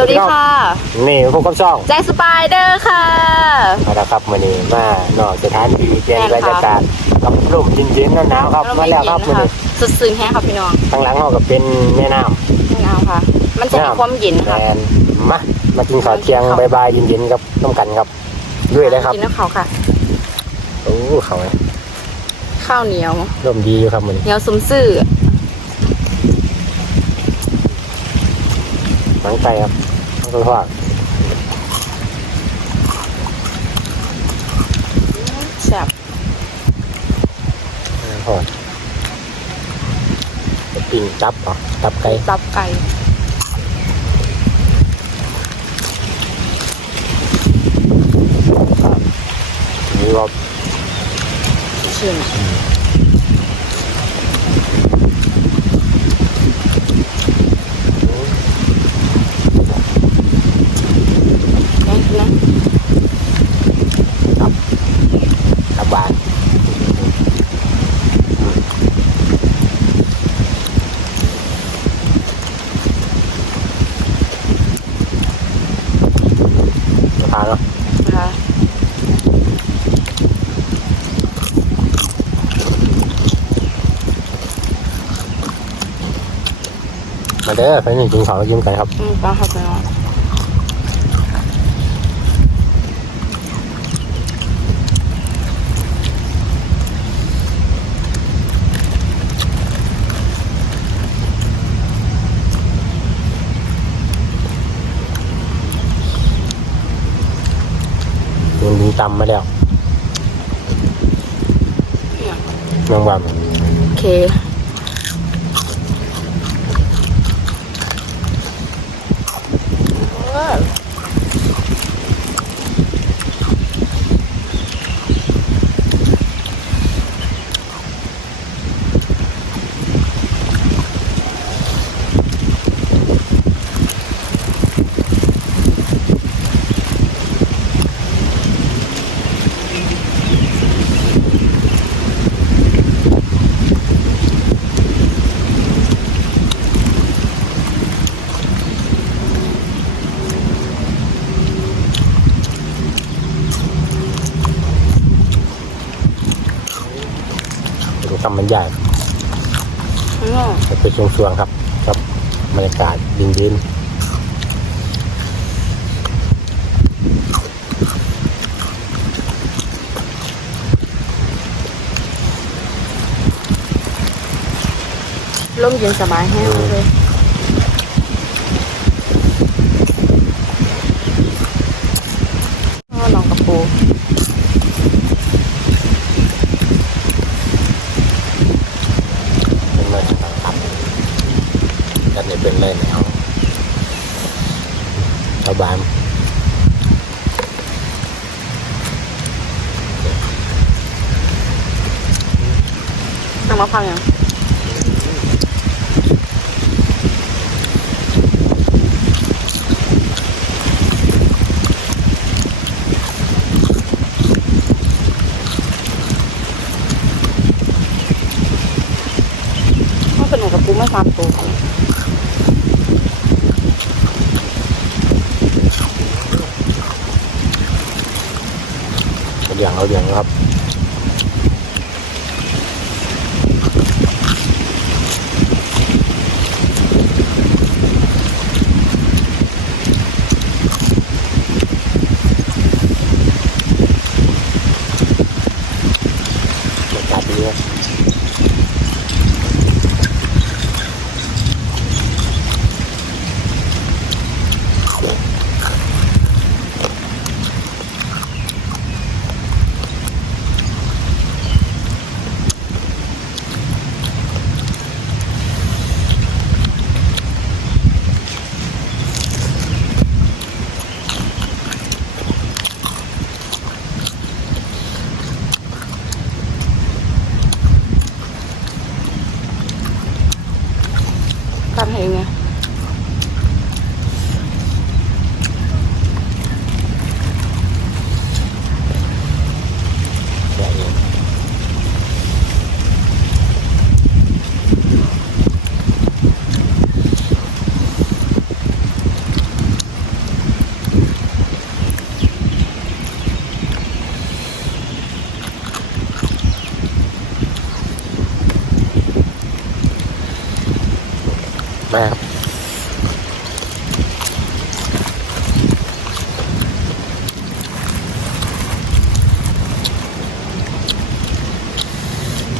สวัสดีค่ะ นี่พวกกับช่องแจ็คสไปเดอร์ค่ะมาแล้วครับวันนี้มานอกสถานที่เปลี่ยนแม่บรนค่ะรยากาศกับลมเย็นๆหนาวๆครับมาแล้วครับวันนี้สุดซึ้งแห้งครับพี่น้องข้างหลังเราก็เป็นแม่น้ำไม่เอาค่ะ มันจะมีความเย็นแมค่ะนมามากินข้าวเที่ยงครับบายๆเย็นๆครับต้องกันครับ ด้วยเลยครับกินน้ำเขาวค่ะโอ้เขาข้าวเหนียวลมดีอยู่ครับวันนี้เหนียวซุ้มซื่อหนังไก่ครับ ต้องทอดแซ่บทอดปิ้งจับเหรอตับไก่ตับไก่นี่ก็ชิมแห้งนะ ตับหวาน ทานเนาะนะคะมาเด้อไปนี่กินข้าวแล้วยิ้มกันครับ อืมต้องครับพี่น้อง มันมีตำมาแล้ว นางวันโอเคเออ ดูตำมันใหญ่ อื มจะเป็นช่วงๆครับ ครับบรรยากาศดินดินร่มเย็นสบายแห้งเลยก็ลองกระปู เป็นมาจากต่างๆกันเนี่ยเป็นเลยแนวชาวบ้าน น้ำ มะพร้าวยังสนุกกับปูไม่สามตัวเดี๋ยวเราเดี๋ยวครับ มาก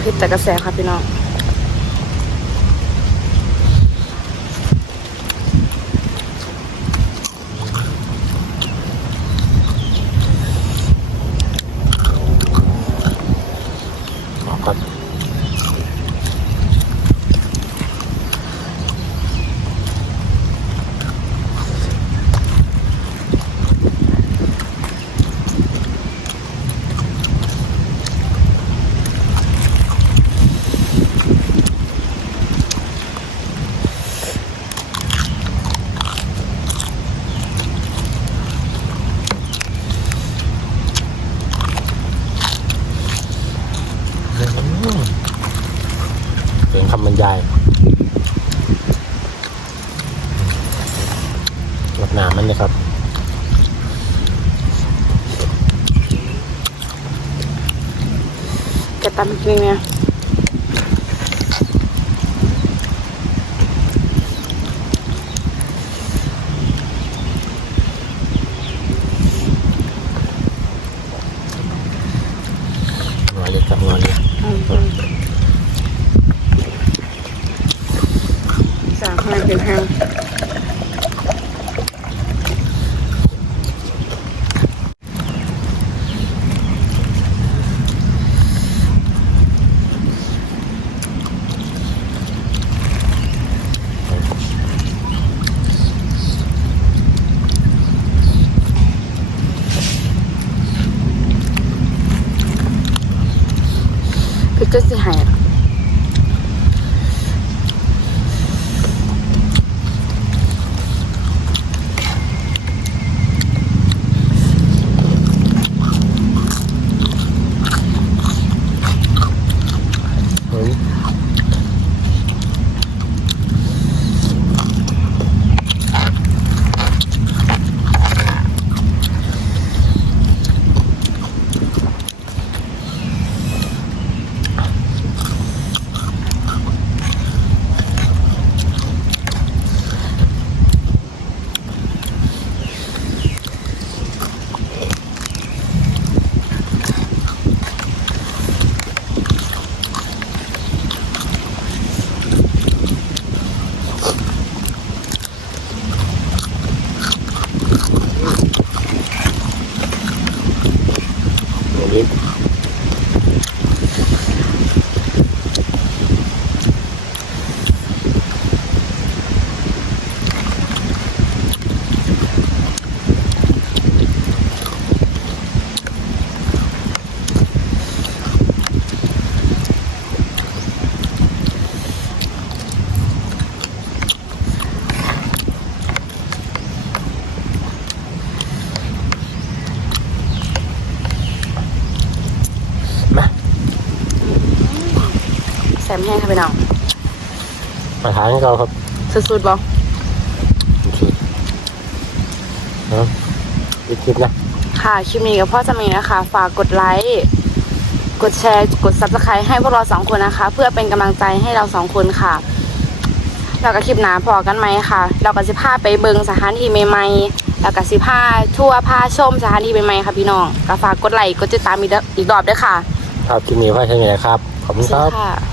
คลิปแต่กระแสครับพี่น้อง หนามันเลยครับแกตำจริงเนี่ย นัวเลยครับนัวเลย สามคะแนนเป็นแห้ง คือ จะสิห แซมแห้งค่ะพี่น้องมาทานกันเราครับสุดๆบอกโอเคเนาะอีกคลิปนะ ค่ะคลิปนี้กับพ่อจะมีนะคะ ฝากกดไลค์กดแชร์ กด subscribe ให้พวกเราสองคนนะคะ เพื่อเป็นกำลังใจให้เราสองคนค่ะแล้วก็คลิปหนาพอกันไหมค่ะ เราก็สิพาไปเบิงสถานที่ใหม่ๆแล้วก็สิพาทั่วพาชมสถานที่ใหม่ๆค่ะพี่น้องก็ฝากกดไลค์กดติดตามอีกเด้ออีกรอบด้วยค่ะ ครับคลิปนี้ไว้เท่านี้นะครับ ขอบคุณสควัสรัดีบค่ะ